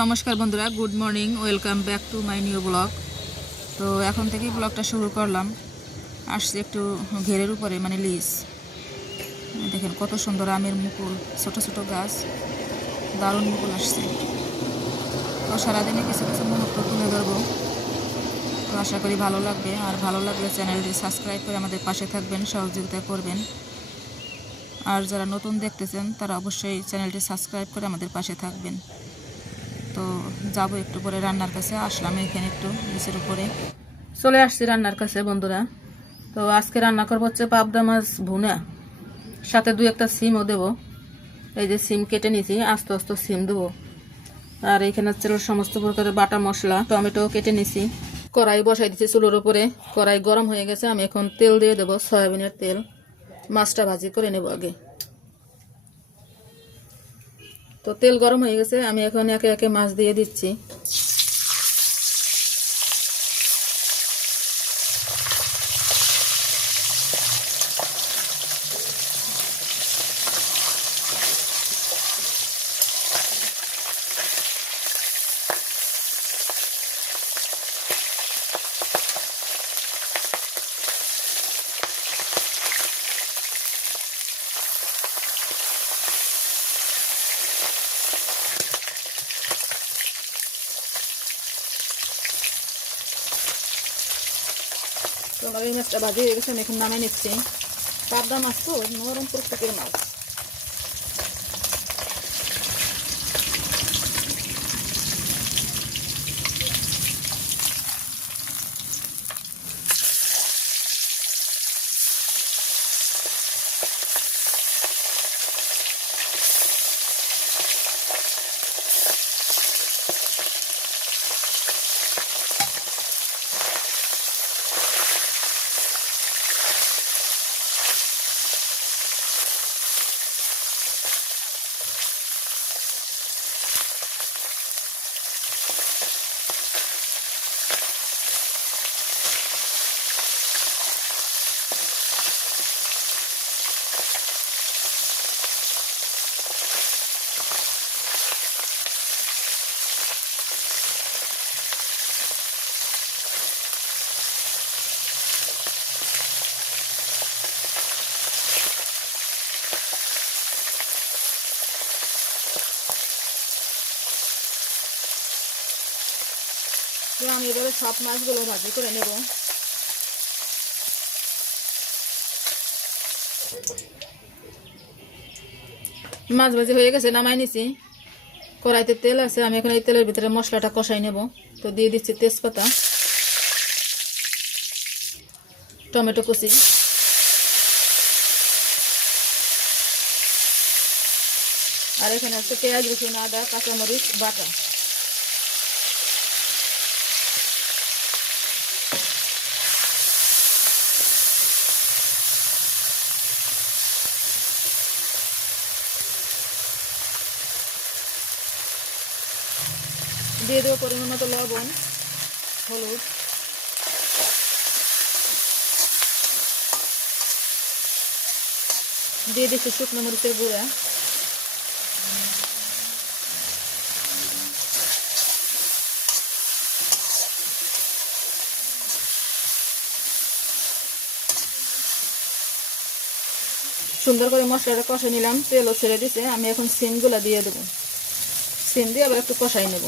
নমস্কার বন্ধুরা, good morning, welcome back to my new blog. তো এখন থেকেই ব্লগটা শুরু করলাম। আসছে একটু ঘেরের উপরে, মানে লিজ। দেখেন কত সুন্দর আমের মুকুল, ছোট ছোট গাছ, দারুণ মুকুল আসছে। তো সারাদিনে কিছু কিছু মুহূর্ত তুলে ধরবো। তো আশা করি ভালো লাগবে, আর ভালো লাগলে চ্যানেলটি সাবস্ক্রাইব করে আমাদের পাশে থাকবেন, সহযোগিতা করবেন। আর যারা নতুন দেখতেছেন তারা অবশ্যই চ্যানেলটি সাবস্ক্রাইব করে আমাদের পাশে থাকবেন। তো যাবো একটু পরে রান্নার কাছে। আসলাম এখানে একটু নিচের উপরে, চলে আসছি রান্নার কাছে বন্ধুরা। তো আজকে রান্না করবো হচ্ছে পাবদা মাছ ভুনা, সাথে দুই একটা সিমও দেবো। এই যে সিম কেটে নিয়েছি, আস্তে আস্তে সিম দেবো। আর এখানে হচ্ছে সমস্ত প্রকারের বাটা মশলা, টমেটো কেটে নিয়েছি। কড়াই বসাই দিচ্ছি চুলোর উপরে। কড়াই গরম হয়ে গেছে, আমি এখন তেল দিয়ে দেবো, সয়াবিনের তেল। মাছটা ভাজি করে নেব আগে। তো তেল গরম হয়ে গেছে, আমি এখন একে একে মাছ দিয়ে দিচ্ছি। তো আমার এই মাছটা ভাজি হয়ে গেছে, আমি এখন নামাই নিচ্ছি। পাবদা মাছ তো নরম প্রকৃতির মাছ। আমি এবারে সব মাছগুলো ভাজি করে নেব। মাছ ভাজি হয়ে গেছে, নামাই নিছি। কড়াইতে তেল আছে, আমি এখন এই তেলের ভিতরে মশলাটা কষাই নেব। তো দিয়ে দিচ্ছি তেজপাতা, টমেটো কুচি, আর এখানে আছে পেঁয়াজ, রসুন, আদা, কাঁচামরিচ বাটা। দিয়ে দেবো পরিমাণ মতো লবণ, হলুদ, দিয়ে দিচ্ছি শুকনো মরিচের গুঁড়া। সুন্দর করে মশলাটা কষে নিলাম, তেলও ছেড়ে দিছে। আমি এখন সিমগুলো দিয়ে দেবো। সিম দিয়ে আবার একটু কষাই নেব।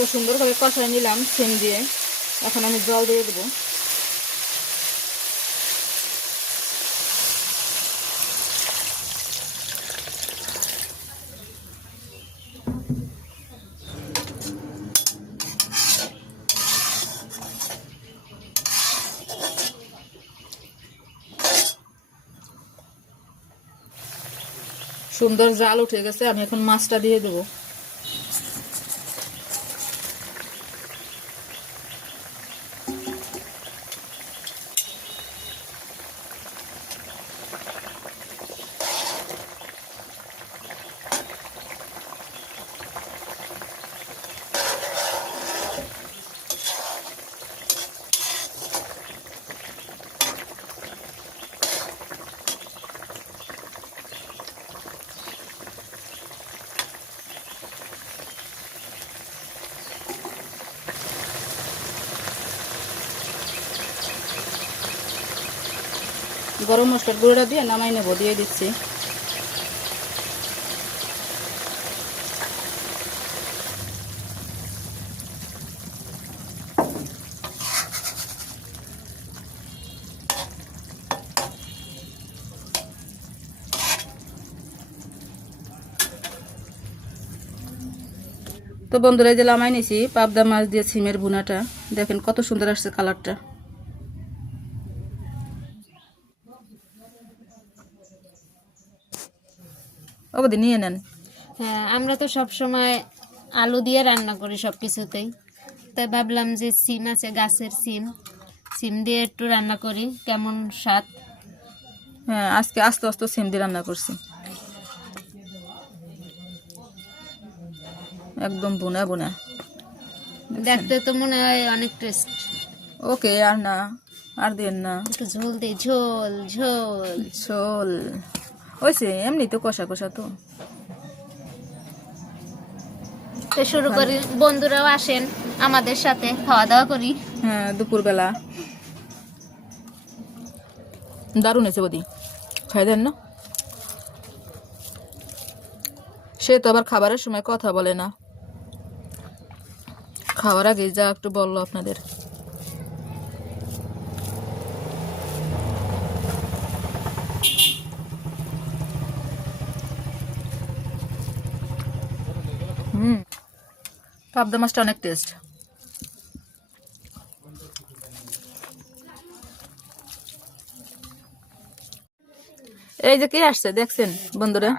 তো সুন্দর করে কষাই নিলাম সিম দিয়ে। এখন আমি জল দিয়ে দেবো। সুন্দর জাল উঠে গেছে, আমি এখন মাছটা দিয়ে দেবো। গরম মশলার গুঁড়োটা দিয়ে নামাই নেবো, দিয়ে দিচ্ছি। তো বন্ধুরা, এই যে নামাই নিয়েছি পাবদা মাছ দিয়ে সিমের ভুনাটা, দেখেন কত সুন্দর আসছে কালারটা। ওকে নিয়ে নেন। হ্যাঁ, আমরা তো সব সময় আলু দিয়ে রান্না করি সব কিছুতেই, তাই ভাবলাম যে সিম আছে, গাছের সিম, সিম দিয়ে একটু রান্না করি, কেমন স্বাদ। হ্যাঁ, আজকে আস্তে আস্তে সিম দিয়ে রান্না করছি, একদম বুনা বুনা। দেখতে তো মনে হয় অনেক টেস্ট। ওকে, আর না, আর দেন না, একটু ঝোল দিই, ঝোল ঝোল ঝোল হয়েছে, এমনি তো কষা কষা তো। তো শুরু করি, বন্ধুরাও আসেন আমাদের সাথে, খাওয়া দাওয়া করি। হ্যাঁ, দুপুরবেলা দারুণ হয়েছে বদি, খাই দেন না। সে তো আবার খাবারের সময় কথা বলে না, খাওয়ার আগে যা একটু বললো আপনাদের। পাবদা মাছটা অনেক টেস্ট। এই যে কে আসছে দেখছেন বন্ধুরা,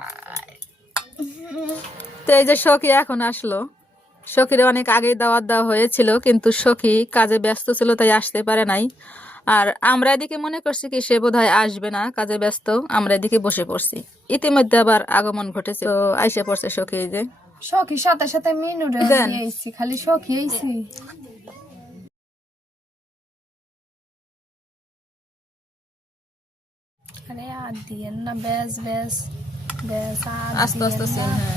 তো এই যে সখী এখন আসলো। সখীরে অনেক আগেই দাওয়াত দেওয়া হয়েছিল, কিন্তু সখী কাজে ব্যস্ত ছিল তাই আসতে পারে নাই। আর আমরা এদিকে মনে করছি কি সে বোধহয় আসবে না, কাজে ব্যস্ত, আমরা এদিকে বসে পড়ছি। ইতিমধ্যে আবার আগমন ঘটেছে, তো আইসে পড়ছে সখী। এই যে সখীর সাথে সাথে মিনুরে দেন। আইছি, খালি সখী আইছি। আরে আর দিয়েন না, বেশ বেশ বেশ, আর আস্তে আস্তে দিয়েন সিন। না।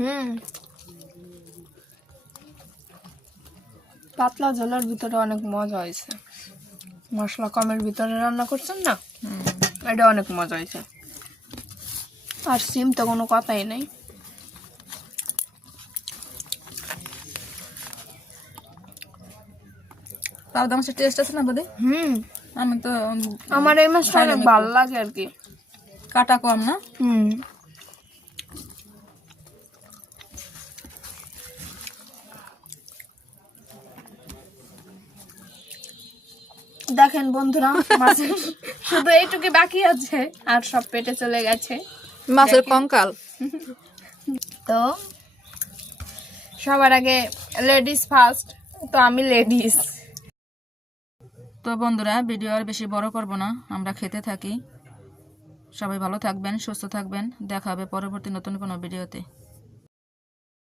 হ্যাঁ, পাতলা ঝোলের ভিতরে অনেক মজা হয়েছে, মশলা কমের ভিতরে রান্না করছেন না, এটা অনেক মজা হয়েছে। আর সিম তো কোনো কথাই নেই। পাবদা মাছের টেস্ট আছে না বোধ। আমি তো আমার এই মাছটা অনেক ভালো লাগে আর কি, কাটা কম না। দেখেন বন্ধুরা, মাছের শুধু এইটুকু বাকি আছে, আর সব পেটে চলে গেছে। মাছের কঙ্কাল। তো সবার আগে লেডিস ফার্স্ট, তো আমি লেডিস। তো বন্ধুরা, ভিডিও আর বেশি বড় করব না, আমরা খেতে থাকি। সবাই ভালো থাকবেন, সুস্থ থাকবেন, দেখা হবে পরবর্তী নতুন কোনো ভিডিওতে।